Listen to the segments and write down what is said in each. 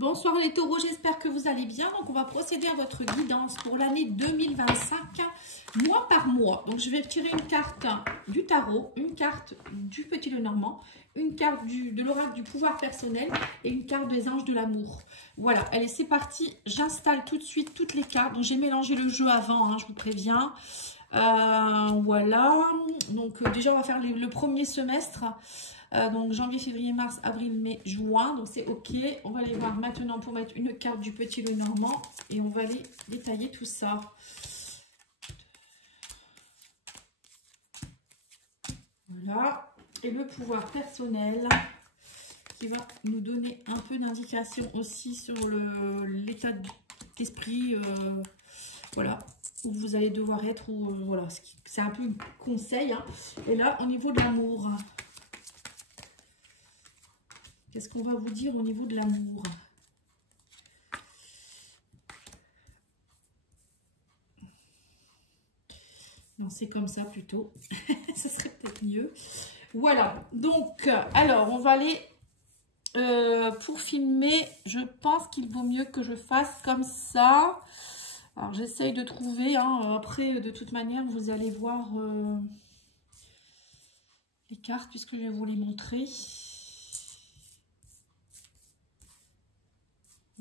Bonsoir les taureaux, j'espère que vous allez bien. Donc on va procéder à votre guidance pour l'année 2025, mois par mois. Donc je vais tirer une carte du tarot, une carte du Petit Lenormand, une carte de l'oracle du pouvoir personnel et une carte des anges de l'amour. Voilà, allez c'est parti, j'installe tout de suite toutes les cartes. Donc j'ai mélangé le jeu avant, hein, je vous préviens. Voilà, donc déjà on va faire le premier semestre. Donc janvier, février, mars, avril, mai, juin. Donc c'est ok. On va aller voir maintenant pour mettre une carte du Petit Lenormand. Et on va aller détailler tout ça. Voilà. Et le pouvoir personnel qui va nous donner un peu d'indication aussi sur l'état d'esprit. Voilà. Où vous allez devoir être. Voilà. C'est un peu un conseil. Hein. Et là, au niveau de l'amour. Qu'est-ce qu'on va vous dire au niveau de l'amour? Non, c'est comme ça plutôt. Ce serait peut-être mieux. Voilà. Donc, alors, on va aller... pour filmer, je pense qu'il vaut mieux que je fasse comme ça. Alors, j'essaye de trouver. Hein, après, de toute manière, vous allez voir les cartes puisque je vais vous les montrer.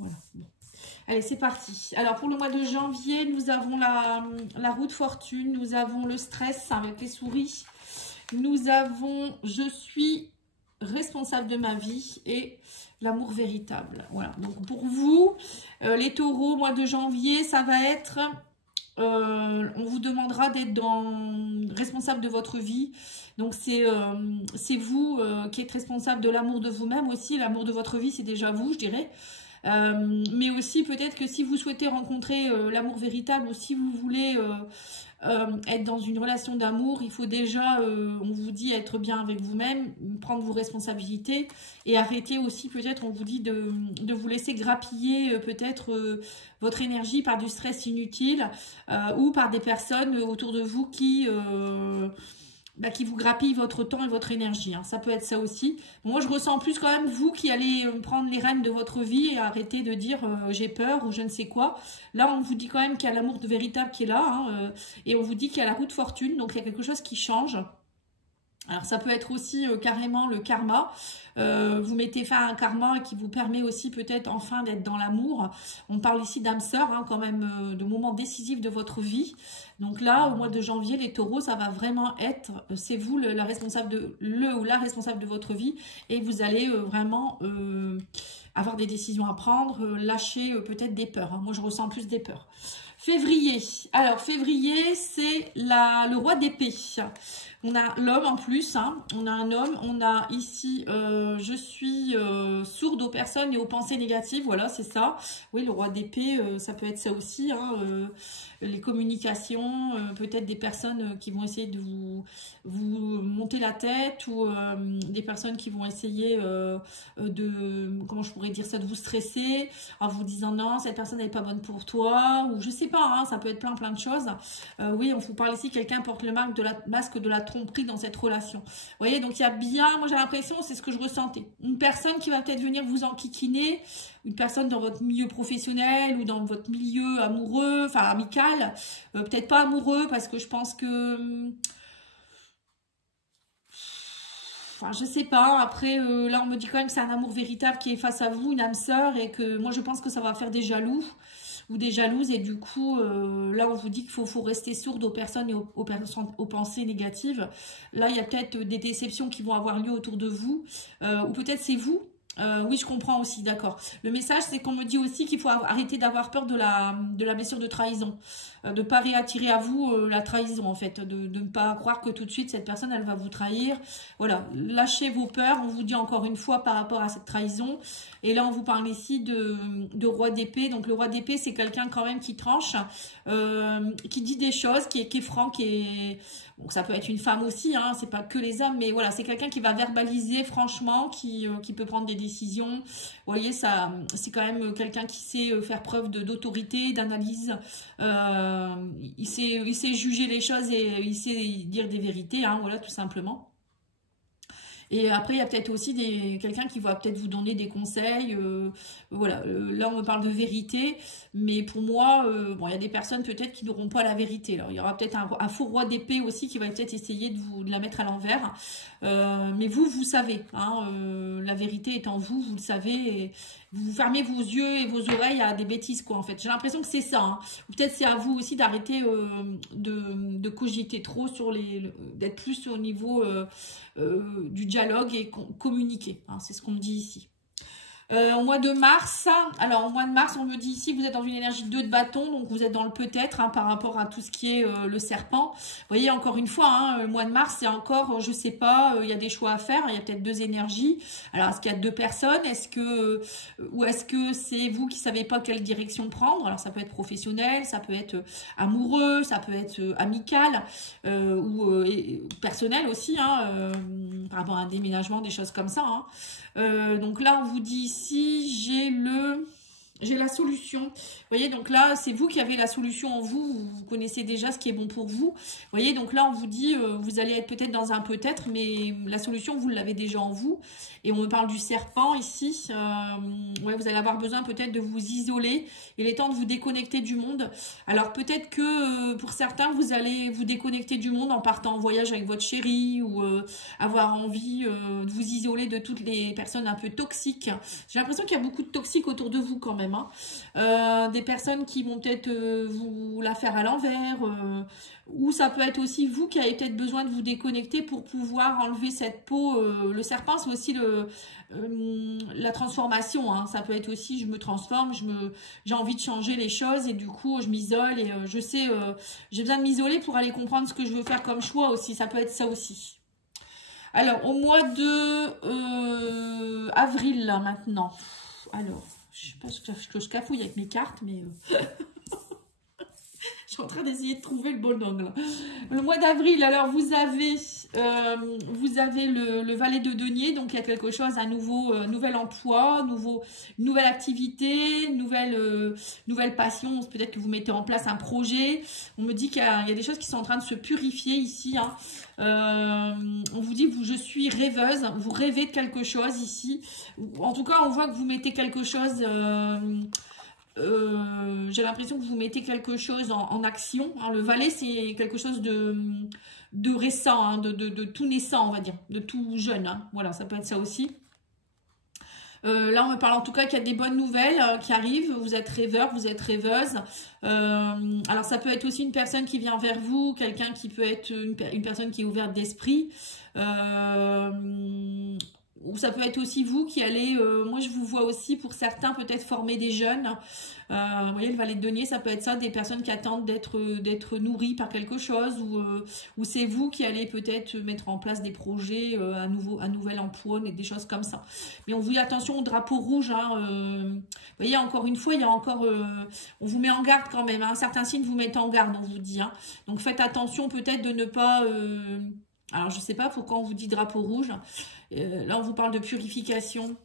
Voilà, bon. Allez, c'est parti. Alors, pour le mois de janvier, nous avons la roue de fortune, nous avons le stress avec les souris, nous avons je suis responsable de ma vie et l'amour véritable. Voilà, donc pour vous, les taureaux, mois de janvier, ça va être... on vous demandera d'être responsable de votre vie. Donc, c'est vous qui êtes responsable de l'amour de vous-même aussi. L'amour de votre vie, c'est déjà vous, je dirais. Mais aussi peut-être que si vous souhaitez rencontrer l'amour véritable ou si vous voulez être dans une relation d'amour, il faut déjà, on vous dit, être bien avec vous-même, prendre vos responsabilités et arrêter aussi peut-être, on vous dit de vous laisser grappiller peut-être votre énergie par du stress inutile ou par des personnes autour de vous qui vous grappille votre temps et votre énergie. Hein. Ça peut être ça aussi. Moi, je ressens plus quand même vous qui allez prendre les rênes de votre vie et arrêter de dire j'ai peur ou je ne sais quoi. Là, on vous dit quand même qu'il y a l'amour véritable qui est là. Hein, et on vous dit qu'il y a la roue de fortune. Donc, il y a quelque chose qui change. Alors, ça peut être aussi carrément le karma. Vous mettez fin à un karma qui vous permet aussi peut-être enfin d'être dans l'amour. On parle ici d'âme sœur, hein, quand même, de moments décisifs de votre vie. Donc là, au mois de janvier, les taureaux, ça va vraiment être, c'est vous la responsable ou la responsable de votre vie. Et vous allez vraiment avoir des décisions à prendre, lâcher peut-être des peurs. Hein. Moi, je ressens plus des peurs. Février. Alors, février, c'est le roi d'épée. On a l'homme en plus, hein. On a un homme, on a ici, je suis sourde aux personnes et aux pensées négatives, voilà, c'est ça. Oui, le roi d'épée, ça peut être ça aussi, hein, les communications, peut-être des personnes qui vont essayer de vous monter la tête ou des personnes qui vont essayer comment je pourrais dire ça, de vous stresser en vous disant non, cette personne n'est pas bonne pour toi, ou je sais pas, hein, ça peut être plein de choses. Oui, on vous parle ici, quelqu'un porte le masque de la tromperie dans cette relation. Vous voyez, donc il y a bien, moi j'ai l'impression, c'est ce que je ressentais. Une personne qui va peut-être venir vous enquiquiner, une personne dans votre milieu professionnel ou dans votre milieu amoureux, enfin amical, peut-être pas amoureux parce que je pense que... Enfin, je sais pas, après, là on me dit quand même que c'est un amour véritable qui est face à vous, une âme sœur, et que moi je pense que ça va faire des jaloux ou des jalouses, et du coup, là on vous dit qu'il faut rester sourde aux personnes et aux pensées négatives. Là, il y a peut-être des déceptions qui vont avoir lieu autour de vous, ou peut-être c'est vous. Oui, je comprends aussi, d'accord. Le message, c'est qu'on me dit aussi qu'il faut arrêter d'avoir peur de la blessure de trahison. De ne pas réattirer à vous la trahison, en fait. De ne pas croire que tout de suite, cette personne, elle va vous trahir. Voilà, lâchez vos peurs. On vous dit encore une fois par rapport à cette trahison. Et là, on vous parle ici de roi d'épée. Donc, le roi d'épée, c'est quelqu'un quand même qui tranche, qui dit des choses, qui est franc, qui est... Donc, ça peut être une femme aussi, hein, c'est pas que les hommes, mais voilà, c'est quelqu'un qui va verbaliser franchement, qui peut prendre des décisions. Vous voyez, ça, c'est quand même quelqu'un qui sait faire preuve d'autorité, d'analyse. Il sait juger les choses et il sait dire des vérités, hein, voilà, tout simplement. Et après, il y a peut-être aussi quelqu'un qui va peut-être vous donner des conseils. Voilà, là, on me parle de vérité. Mais pour moi, bon, il y a des personnes peut-être qui n'auront pas la vérité. Alors, il y aura peut-être un faux roi d'épée aussi qui va peut-être essayer de la mettre à l'envers. Mais vous savez. Hein, la vérité est en vous, vous le savez. Et vous fermez vos yeux et vos oreilles à des bêtises, quoi, en fait. J'ai l'impression que c'est ça. Hein. Peut-être c'est à vous aussi d'arrêter de cogiter trop sur d'être plus au niveau du dialogue et communiquer. Hein, c'est ce qu'on me dit ici. Au mois de mars, alors au mois de mars, on me dit ici que vous êtes dans une énergie 2 de bâton, donc vous êtes dans le peut-être hein, par rapport à tout ce qui est le serpent. Vous voyez, encore une fois, hein, le mois de mars, c'est encore, je sais pas, il y a des choix à faire, il y a peut-être 2 énergies. Alors, est-ce qu'il y a 2 personnes? Ou est-ce que c'est vous qui savez pas quelle direction prendre? Alors, ça peut être professionnel, ça peut être amoureux, ça peut être amical, ou personnel aussi, hein, par rapport à un déménagement, des choses comme ça, hein. Donc là, on vous dit ici, j'ai la solution. Vous voyez, donc là, c'est vous qui avez la solution en vous. Vous connaissez déjà ce qui est bon pour vous. Vous voyez, donc là, on vous dit, vous allez être peut-être dans un peut-être, mais la solution, vous l'avez déjà en vous. Et on me parle du serpent ici. Ouais, vous allez avoir besoin peut-être de vous isoler. Il est temps de vous déconnecter du monde. Alors peut-être que pour certains, vous allez vous déconnecter du monde en partant en voyage avec votre chéri ou avoir envie de vous isoler de toutes les personnes un peu toxiques. J'ai l'impression qu'il y a beaucoup de toxiques autour de vous quand même. Hein. Des personnes qui vont peut-être vous la faire à l'envers. Ou ça peut être aussi vous qui avez peut-être besoin de vous déconnecter pour pouvoir enlever cette peau. Le serpent, c'est aussi la transformation. Hein. Ça peut être aussi, je me transforme, j'ai envie de changer les choses et du coup, je m'isole et je sais, j'ai besoin de m'isoler pour aller comprendre ce que je veux faire comme choix aussi. Ça peut être ça aussi. Alors, au mois de avril, là, maintenant. Alors, je sais pas ce que je cafouille avec mes cartes, mais... Je suis en train d'essayer de trouver le bon angle. Le mois d'avril, alors vous avez le valet de denier, donc il y a quelque chose, un nouvel emploi, nouvelle activité, nouvelle passion. Peut-être que vous mettez en place un projet. On me dit qu'il y a des choses qui sont en train de se purifier ici. Hein. On vous dit que je suis rêveuse, vous rêvez de quelque chose ici. En tout cas, on voit que vous mettez quelque chose... j'ai l'impression que vous mettez quelque chose en action. Hein, le valet, c'est quelque chose de récent, hein, de tout naissant, on va dire, de tout jeune. Hein. Voilà, ça peut être ça aussi. Là, on me parle en tout cas qu'il y a des bonnes nouvelles qui arrivent. Vous êtes rêveur, vous êtes rêveuse. Alors, ça peut être aussi une personne qui vient vers vous, quelqu'un qui peut être une personne qui est ouverte d'esprit. Ou ça peut être aussi vous qui allez, moi je vous vois aussi pour certains peut-être former des jeunes. Vous voyez, le valet de denier, ça peut être ça, des personnes qui attendent d'être nourries par quelque chose, ou c'est vous qui allez peut-être mettre en place des projets, un nouvel emploi, des choses comme ça. Mais on vous dit attention au drapeau rouge. Hein, vous voyez, encore une fois, il y a encore, on vous met en garde quand même. Hein, certains signes vous mettent en garde, on vous dit. Hein. Donc faites attention peut-être de ne pas... alors, je ne sais pas pourquoi on vous dit drapeau rouge. Là, on vous parle de purification.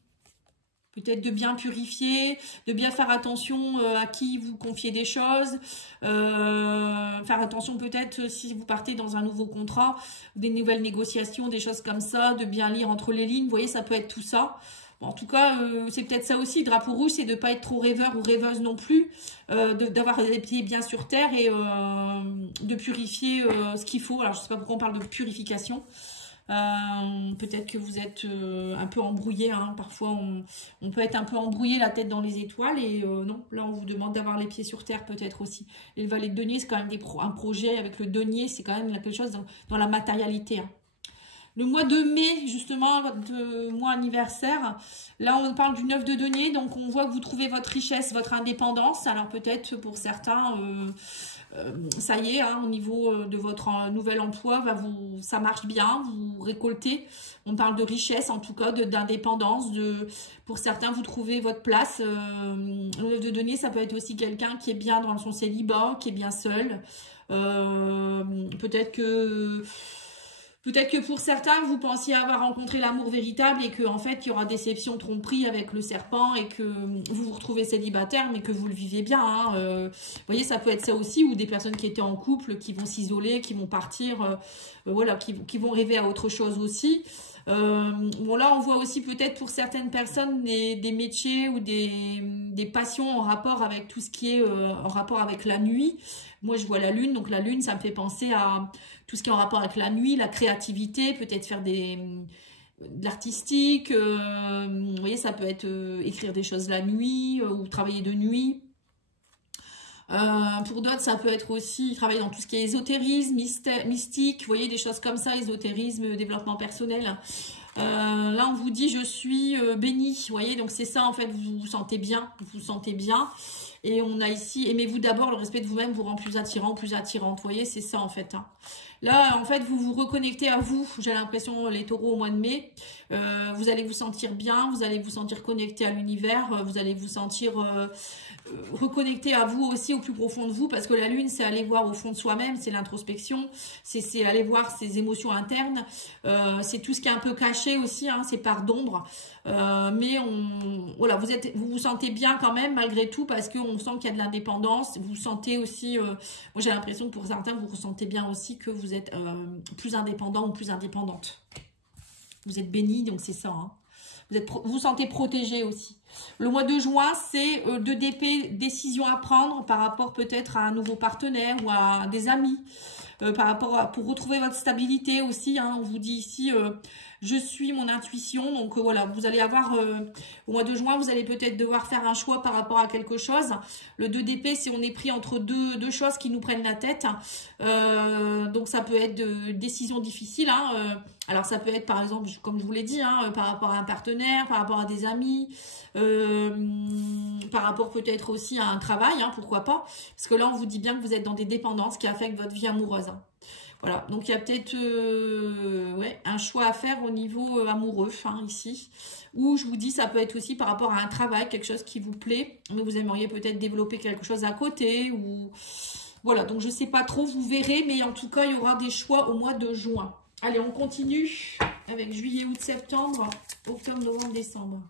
Peut-être de bien purifier, de bien faire attention à qui vous confiez des choses. Faire attention peut-être si vous partez dans un nouveau contrat, des nouvelles négociations, des choses comme ça, de bien lire entre les lignes. Vous voyez, ça peut être tout ça. Bon, en tout cas, c'est peut-être ça aussi. Drapeau rouge, c'est de ne pas être trop rêveur ou rêveuse non plus. D'avoir les pieds bien sur terre et de purifier ce qu'il faut. Alors, je ne sais pas pourquoi on parle de purification. Peut-être que vous êtes un peu embrouillé. Hein. Parfois, on peut être un peu embrouillé la tête dans les étoiles. Et non, là, on vous demande d'avoir les pieds sur terre peut-être aussi. Et le valet de denier, c'est quand même un projet avec le denier. C'est quand même quelque chose dans la matérialité. Hein. Le mois de mai, justement, votre mois anniversaire, là on parle du 9 de denier, donc on voit que vous trouvez votre richesse, votre indépendance. Alors peut-être pour certains, ça y est, hein, au niveau de votre nouvel emploi, ça marche bien, vous récoltez. On parle de richesse, en tout cas, d'indépendance. Pour certains, vous trouvez votre place. Le 9 de denier, ça peut être aussi quelqu'un qui est bien dans son célibat, qui est bien seul. Peut-être que pour certains, vous pensiez avoir rencontré l'amour véritable et qu'en fait, il y aura déception, tromperie avec le serpent et que vous vous retrouvez célibataire, mais que vous le vivez bien. Hein. Vous voyez, ça peut être ça aussi, ou des personnes qui étaient en couple, qui vont s'isoler, qui vont partir, voilà, qui vont rêver à autre chose aussi. Bon, là, on voit aussi peut-être pour certaines personnes des métiers ou des passions en rapport avec tout ce qui est en rapport avec la nuit. Moi, je vois la lune, donc la lune, ça me fait penser à tout ce qui est en rapport avec la nuit, la créativité, peut-être faire de l'artistique. Vous voyez, ça peut être écrire des choses la nuit ou travailler de nuit. Pour d'autres, ça peut être aussi travailler dans tout ce qui est ésotérisme, mystique, vous voyez, des choses comme ça, ésotérisme, développement personnel. Là, on vous dit, je suis béni, vous voyez, donc c'est ça, en fait, vous vous sentez bien, vous vous sentez bien. Et on a ici, aimez-vous d'abord, le respect de vous-même vous rend plus attirant, plus attirante, vous voyez, c'est ça, en fait. Hein. Là, en fait, vous vous reconnectez à vous, j'ai l'impression, les taureaux au mois de mai. Vous allez vous sentir bien, vous allez vous sentir connecté à l'univers, vous allez vous sentir reconnecter à vous aussi au plus profond de vous, parce que la lune c'est aller voir au fond de soi-même, c'est l'introspection, c'est aller voir ses émotions internes, c'est tout ce qui est un peu caché aussi, hein, ces parts d'ombre, mais voilà, vous vous sentez bien quand même malgré tout, parce qu'on sent qu'il y a de l'indépendance, vous sentez aussi, moi j'ai l'impression que pour certains vous ressentez bien aussi que vous êtes plus indépendant ou plus indépendante, vous êtes béni, donc c'est ça, hein. Vous vous sentez protégé aussi. Le mois de juin, c'est 2 d'épée, décision à prendre par rapport peut-être à un nouveau partenaire ou à des amis. Par rapport pour retrouver votre stabilité aussi. Hein, on vous dit ici, je suis mon intuition. Donc voilà, vous allez avoir, au mois de juin, vous allez peut-être devoir faire un choix par rapport à quelque chose. Le 2 d'épée, c'est on est pris entre deux choses qui nous prennent la tête. Donc ça peut être de décisions difficiles. Hein, alors ça peut être par exemple, comme je vous l'ai dit, hein, par rapport à un partenaire, par rapport à des amis, par rapport peut-être aussi à un travail, hein, pourquoi pas. Parce que là, on vous dit bien que vous êtes dans des dépendances qui affectent votre vie amoureuse. Hein. Voilà, donc il y a peut-être ouais, un choix à faire au niveau amoureux, hein, ici. Ou je vous dis, ça peut être aussi par rapport à un travail, quelque chose qui vous plaît, mais vous aimeriez peut-être développer quelque chose à côté. Ou voilà, donc je ne sais pas trop, vous verrez, mais en tout cas, il y aura des choix au mois de juin. Allez, on continue avec juillet, août, septembre, octobre, novembre, décembre.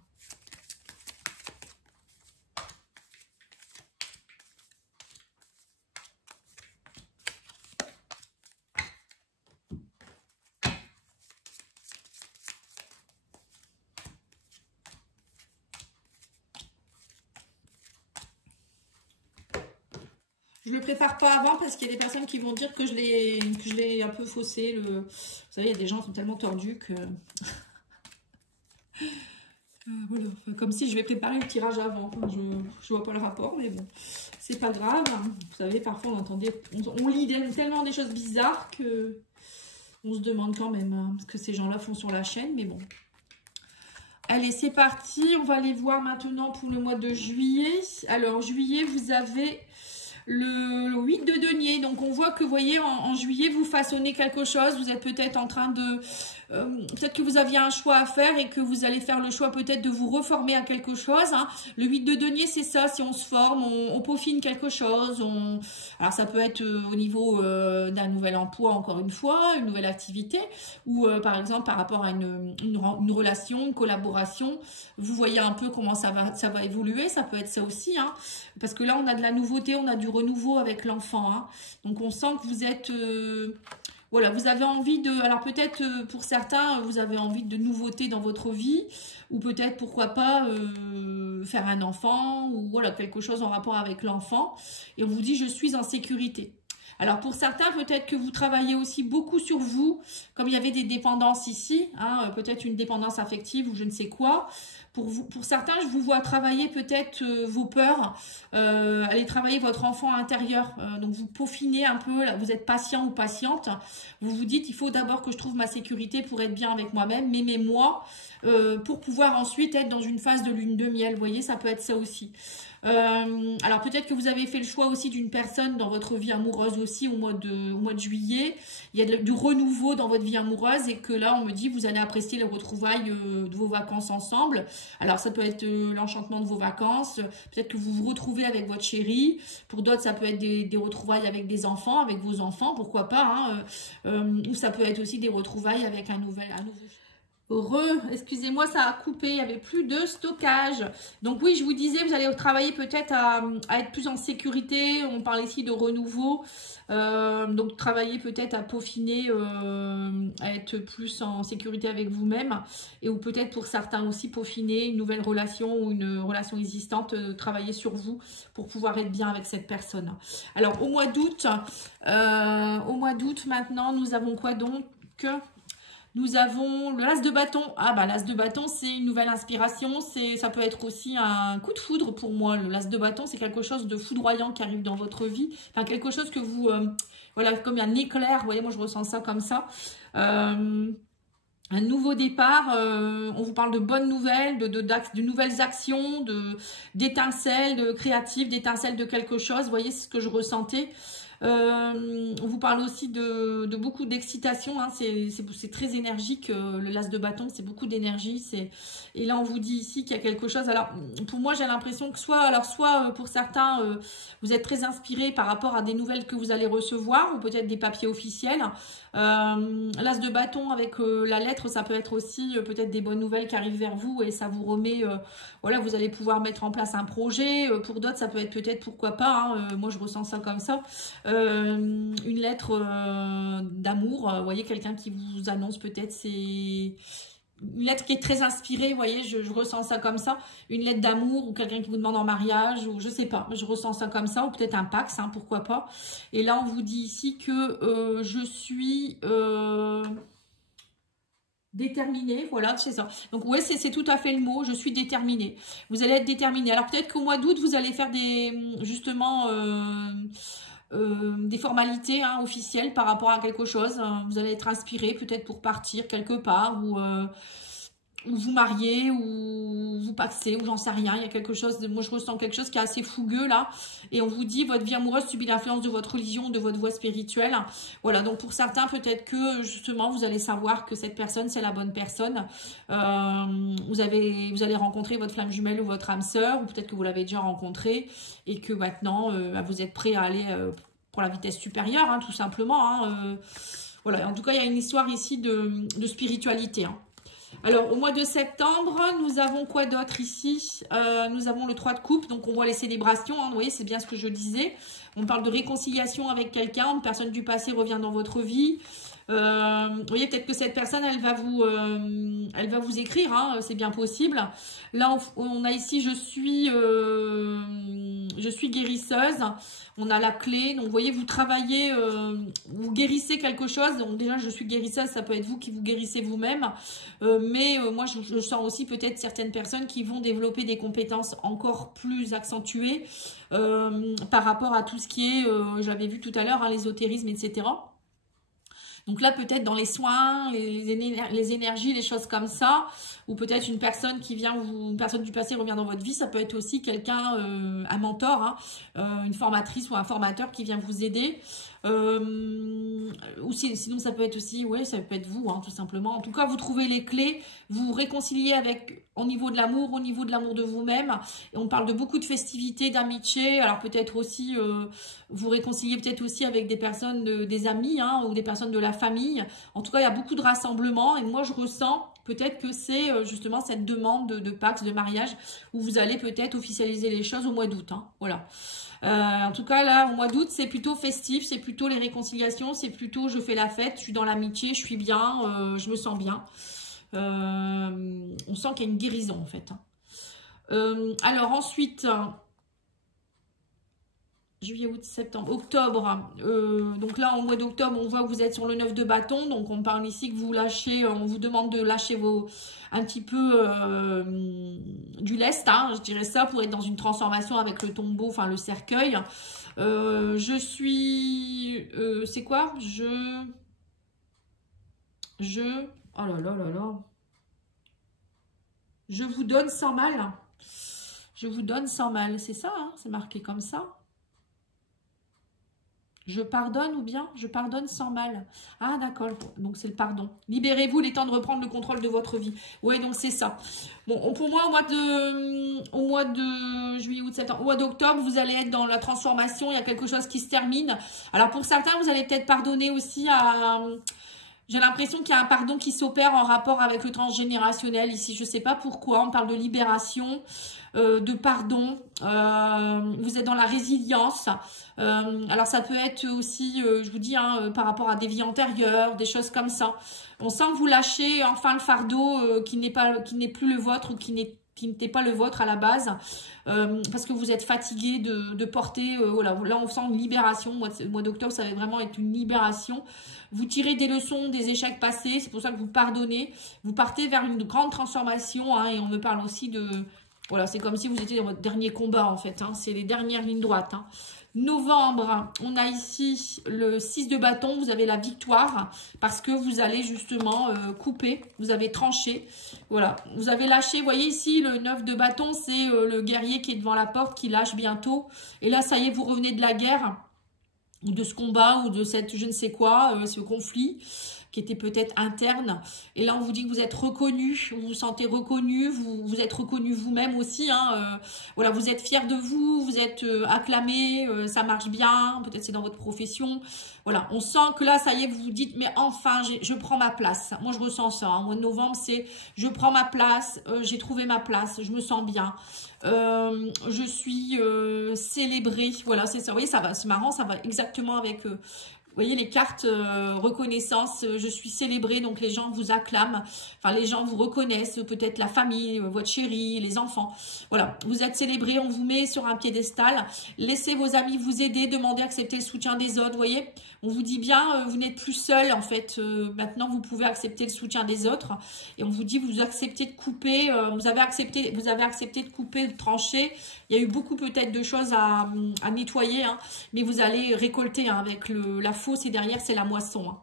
Je ne le prépare pas avant parce qu'il y a des personnes qui vont dire que je l'ai un peu faussé. Vous savez, il y a des gens qui sont tellement tordus que... voilà, enfin, comme si je vais préparer le tirage avant. Enfin, je ne vois pas le rapport, mais bon, c'est pas grave. Hein. Vous savez, parfois on lit tellement des choses bizarres que on se demande quand même hein, ce que ces gens-là font sur la chaîne, mais bon. Allez, c'est parti. On va aller voir maintenant pour le mois de juillet. Alors, juillet, vous avez... le 8 de denier, donc on voit que vous voyez en juillet vous façonnez quelque chose, vous êtes peut-être en train de peut-être que vous aviez un choix à faire et que vous allez faire le choix peut-être de vous reformer à quelque chose, hein. Le 8 de denier c'est ça, si on se forme, on peaufine quelque chose, alors ça peut être au niveau d'un nouvel emploi encore une fois, une nouvelle activité, ou par exemple par rapport à une relation, une collaboration, vous voyez un peu comment ça va évoluer, ça peut être ça aussi, hein, parce que là on a de la nouveauté, on a du renouveau avec l'enfant, hein. Donc on sent que vous êtes voilà, vous avez envie de, alors peut-être pour certains vous avez envie de nouveautés dans votre vie, ou peut-être pourquoi pas faire un enfant, ou voilà quelque chose en rapport avec l'enfant, et on vous dit je suis en sécurité. Alors pour certains, peut-être que vous travaillez aussi beaucoup sur vous, comme il y avait des dépendances ici, hein, peut-être une dépendance affective ou je ne sais quoi. Pour certains, je vous vois travailler peut-être vos peurs, aller travailler votre enfant intérieur. Donc vous peaufinez un peu, là, vous êtes patient ou patiente. Vous vous dites, il faut d'abord que je trouve ma sécurité pour être bien avec moi-même, m'aimer moi, pour pouvoir ensuite être dans une phase de lune de miel. Vous voyez, ça peut être ça aussi. Alors peut-être que vous avez fait le choix aussi d'une personne dans votre vie amoureuse aussi au mois de juillet. Il y a du renouveau dans votre vie amoureuse et que là on me dit vous allez apprécier les retrouvailles de vos vacances ensemble. Alors ça peut être l'enchantement de vos vacances, peut-être que vous vous retrouvez avec votre chéri. Pour d'autres ça peut être des retrouvailles avec des enfants, avec vos enfants, pourquoi pas, hein, ou ça peut être aussi des retrouvailles avec un nouveau... Excusez-moi, ça a coupé, il n'y avait plus de stockage. Donc oui, je vous disais, vous allez travailler peut-être à être plus en sécurité. On parle ici de renouveau. Donc travailler peut-être à peaufiner, à être plus en sécurité avec vous-même. Et ou peut-être pour certains aussi peaufiner une nouvelle relation ou une relation existante, travailler sur vous pour pouvoir être bien avec cette personne. Alors au mois d'août maintenant, nous avons quoi donc? Nous avons le l'as de bâton. Ah bah l'as de bâton, c'est une nouvelle inspiration. Ça peut être aussi un coup de foudre pour moi. Le l'as de bâton, c'est quelque chose de foudroyant qui arrive dans votre vie. Enfin, quelque chose que vous... voilà, comme un éclair. Vous voyez, moi je ressens ça comme ça. Un nouveau départ. On vous parle de bonnes nouvelles, de nouvelles actions, d'étincelles, de créatives, d'étincelles de quelque chose. Vous voyez, c'est ce que je ressentais. On vous parle aussi de beaucoup d'excitation, hein. C'est très énergique, le l'as de bâton, c'est beaucoup d'énergie. Et là on vous dit ici qu'il y a quelque chose. Alors pour moi j'ai l'impression que soit pour certains vous êtes très inspiré par rapport à des nouvelles que vous allez recevoir ou peut-être des papiers officiels. L'as de bâton avec la lettre, ça peut être aussi peut-être des bonnes nouvelles qui arrivent vers vous et ça vous remet, voilà, vous allez pouvoir mettre en place un projet. Pour d'autres ça peut être peut-être pourquoi pas, hein. Moi je ressens ça comme ça. Une lettre d'amour, vous voyez, quelqu'un qui vous annonce peut-être, c'est une lettre qui est très inspirée, vous voyez, je ressens ça comme ça, une lettre d'amour ou quelqu'un qui vous demande en mariage, ou je sais pas, je ressens ça comme ça, ou peut-être un Pax, hein, pourquoi pas. Et là on vous dit ici que je suis déterminée, voilà, c'est ça. Donc ouais, c'est tout à fait le mot, je suis déterminée. Vous allez être déterminée. Alors peut-être qu'au mois d'août, vous allez faire justement des formalités, hein, officielles par rapport à quelque chose. Vous allez être inspiré peut-être pour partir quelque part ou vous marier ou vous paxer ou j'en sais rien. Il y a quelque chose, moi je ressens quelque chose qui est assez fougueux là. Et on vous dit votre vie amoureuse subit l'influence de votre religion, de votre voie spirituelle. Voilà, donc pour certains peut-être que justement vous allez savoir que cette personne c'est la bonne personne. Vous allez rencontrer votre flamme jumelle ou votre âme sœur, ou peut-être que vous l'avez déjà rencontré et que maintenant vous êtes prêt à aller pour la vitesse supérieure, hein, tout simplement. Hein, voilà, en tout cas il y a une histoire ici de spiritualité, hein. Alors, au mois de septembre, nous avons quoi d'autre ici? Nous avons le 3 de coupe, donc on voit les célébrations, hein, vous voyez, c'est bien ce que je disais. On parle de réconciliation avec quelqu'un, une personne du passé revient dans votre vie. Vous voyez, peut-être que cette personne, elle va vous écrire, hein, c'est bien possible. Là, on a ici, je suis guérisseuse. On a la clé, donc vous voyez, vous travaillez, vous guérissez quelque chose. Donc déjà, je suis guérisseuse, ça peut être vous qui vous guérissez vous-même. Mais moi, je sens aussi peut-être certaines personnes qui vont développer des compétences encore plus accentuées par rapport à tout ce qui est, j'avais vu tout à l'heure, hein, l'ésotérisme, etc. Donc là, peut-être dans les soins, les énergies, les choses comme ça, ou peut-être une personne qui vient, une personne du passé revient dans votre vie, ça peut être aussi quelqu'un, un mentor, hein, une formatrice ou un formateur qui vient vous aider. Ou sinon ça peut être aussi, ouais, ça peut être vous, hein, tout simplement. En tout cas, vous trouvez les clés, vous vous réconciliez avec, au niveau de l'amour de vous-même. Et on parle de beaucoup de festivités, d'amitié. Alors peut-être aussi, vous réconciliez peut-être aussi avec des personnes, des amis, hein, ou des personnes de la famille. En tout cas, il y a beaucoup de rassemblements. Et moi, je ressens peut-être que c'est justement cette demande de Pax, de mariage, où vous allez peut-être officialiser les choses au mois d'août, hein, voilà. En tout cas, là, au mois d'août, c'est plutôt festif, c'est plutôt les réconciliations, c'est plutôt je fais la fête, je suis dans l'amitié, je suis bien, je me sens bien. On sent qu'il y a une guérison, en fait. Alors, ensuite, juillet, août, septembre, octobre. Donc là, au mois d'octobre, on voit que vous êtes sur le 9 de bâton. Donc, on parle ici que vous lâchez, on vous demande de lâcher un petit peu du lest, hein, je dirais ça, pour être dans une transformation avec le tombeau, enfin le cercueil. Je suis... c'est quoi? Oh là là là là. Je vous donne sans mal. Je vous donne sans mal. C'est ça, hein, c'est marqué comme ça. Je pardonne ou bien je pardonne sans mal. Ah d'accord, donc c'est le pardon. Libérez-vous, il est temps de reprendre le contrôle de votre vie. Oui, donc c'est ça. Bon, pour moi, au mois de juillet, août, septembre, au mois d'octobre, vous allez être dans la transformation, il y a quelque chose qui se termine. Alors pour certains, vous allez peut-être pardonner aussi à J'ai l'impression qu'il y a un pardon qui s'opère en rapport avec le transgénérationnel ici. Je ne sais pas pourquoi. On parle de libération, de pardon. Vous êtes dans la résilience. Alors ça peut être aussi, je vous dis, hein, par rapport à des vies antérieures, des choses comme ça. On sent que vous lâchez enfin le fardeau qui n'est plus le vôtre ou qui n'était pas le vôtre à la base, parce que vous êtes fatigué de porter, voilà, là on sent une libération, le mois d'octobre ça va vraiment être une libération, vous tirez des leçons des échecs passés, c'est pour ça que vous pardonnez, vous partez vers une grande transformation, hein, et on me parle aussi de, voilà, c'est comme si vous étiez dans votre dernier combat en fait, hein, c'est les dernières lignes droites, hein. Novembre, on a ici le 6 de bâton, vous avez la victoire parce que vous allez justement couper, vous avez tranché, voilà, vous avez lâché, vous voyez ici le 9 de bâton, c'est le guerrier qui est devant la porte, qui lâche bientôt, et là ça y est, vous revenez de la guerre, ou de ce combat, ou de cette je ne sais quoi, ce conflit, qui était peut-être interne. Et là, on vous dit que vous êtes reconnu, vous vous sentez reconnu, vous êtes reconnu vous-même aussi. Hein, voilà, vous êtes fier de vous, vous êtes acclamé, ça marche bien, peut-être c'est dans votre profession. Voilà, on sent que là, ça y est, vous vous dites, mais enfin, je prends ma place. Moi, je ressens ça. Hein, au mois de novembre, c'est je prends ma place, j'ai trouvé ma place, je me sens bien. Je suis célébrée. Voilà, c'est ça. Vous voyez, ça va, c'est marrant, ça va exactement avec... vous voyez les cartes reconnaissance, je suis célébrée, donc les gens vous acclament, enfin les gens vous reconnaissent, peut-être la famille, votre chéri, les enfants. Voilà, vous êtes célébré, on vous met sur un piédestal, laissez vos amis vous aider, demandez, accepter le soutien des autres, vous voyez. On vous dit bien, vous n'êtes plus seul en fait, maintenant vous pouvez accepter le soutien des autres. Et on vous dit, vous acceptez de couper, vous avez accepté de couper, de trancher. Il y a eu beaucoup peut-être de choses à nettoyer, hein, mais vous allez récolter hein, avec la fosse et derrière c'est la moisson. Hein.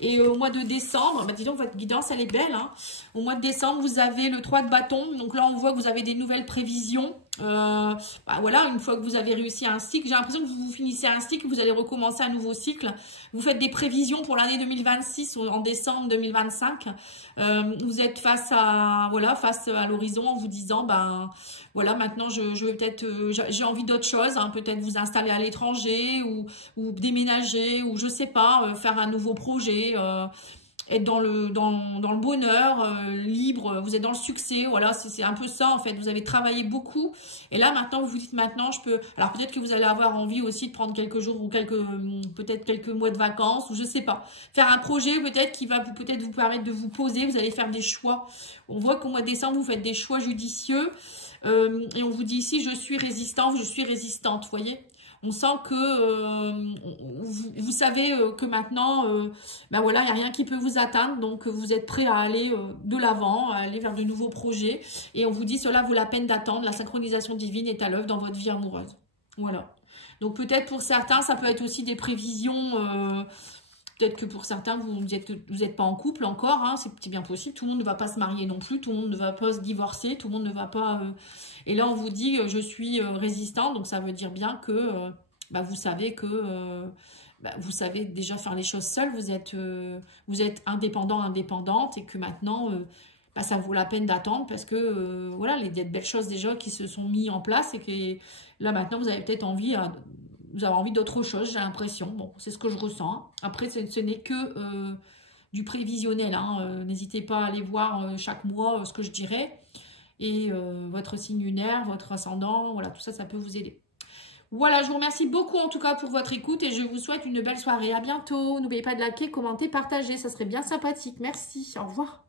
Et au mois de décembre, bah dis donc votre guidance elle est belle. Hein. Au mois de décembre vous avez le 3 de bâton, donc là on voit que vous avez des nouvelles prévisions. Bah voilà, une fois que vous avez réussi un cycle, j'ai l'impression que vous finissez un cycle, vous allez recommencer un nouveau cycle. Vous faites des prévisions pour l'année 2026 en décembre 2025. Vous êtes face à l'horizon en vous disant ben voilà, maintenant je vais peut-être j'ai envie d'autre chose, hein, peut-être vous installer à l'étranger ou déménager ou je sais pas, faire un nouveau projet. Être dans le bonheur, libre, vous êtes dans le succès, voilà, c'est un peu ça en fait, vous avez travaillé beaucoup, et là maintenant vous vous dites maintenant je peux, alors peut-être que vous allez avoir envie aussi de prendre quelques jours ou peut-être quelques mois de vacances, ou je sais pas, faire un projet peut-être qui va peut-être vous permettre de vous poser, vous allez faire des choix, on voit qu'au mois de décembre vous faites des choix judicieux, et on vous dit ici je suis résistant, je suis résistante, vous voyez. On sent que vous savez que maintenant, ben voilà, il n'y a rien qui peut vous atteindre. Donc, vous êtes prêt à aller de l'avant, à aller vers de nouveaux projets. Et on vous dit, cela vaut la peine d'attendre. La synchronisation divine est à l'œuvre dans votre vie amoureuse. Voilà. Donc, peut-être pour certains, ça peut être aussi des prévisions... Peut-être que pour certains, vous n'êtes pas en couple encore, hein, c'est bien possible. Tout le monde ne va pas se marier non plus, tout le monde ne va pas se divorcer, tout le monde ne va pas... Et là, on vous dit, je suis résistant, donc ça veut dire bien que vous savez que... vous savez déjà faire les choses seul, vous êtes indépendant, indépendante, et que maintenant, ça vaut la peine d'attendre parce que, voilà, il y a de belles choses déjà qui se sont mises en place et que là, maintenant, vous avez peut-être envie... Vous avez envie d'autre chose, j'ai l'impression. Bon, c'est ce que je ressens. Après, ce n'est que du prévisionnel. Hein. N'hésitez pas à aller voir chaque mois ce que je dirais. Et votre signe lunaire, votre ascendant, voilà, tout ça, ça peut vous aider. Voilà, je vous remercie beaucoup en tout cas pour votre écoute et je vous souhaite une belle soirée. À bientôt. N'oubliez pas de liker, commenter, partager. Ça serait bien sympathique. Merci. Au revoir.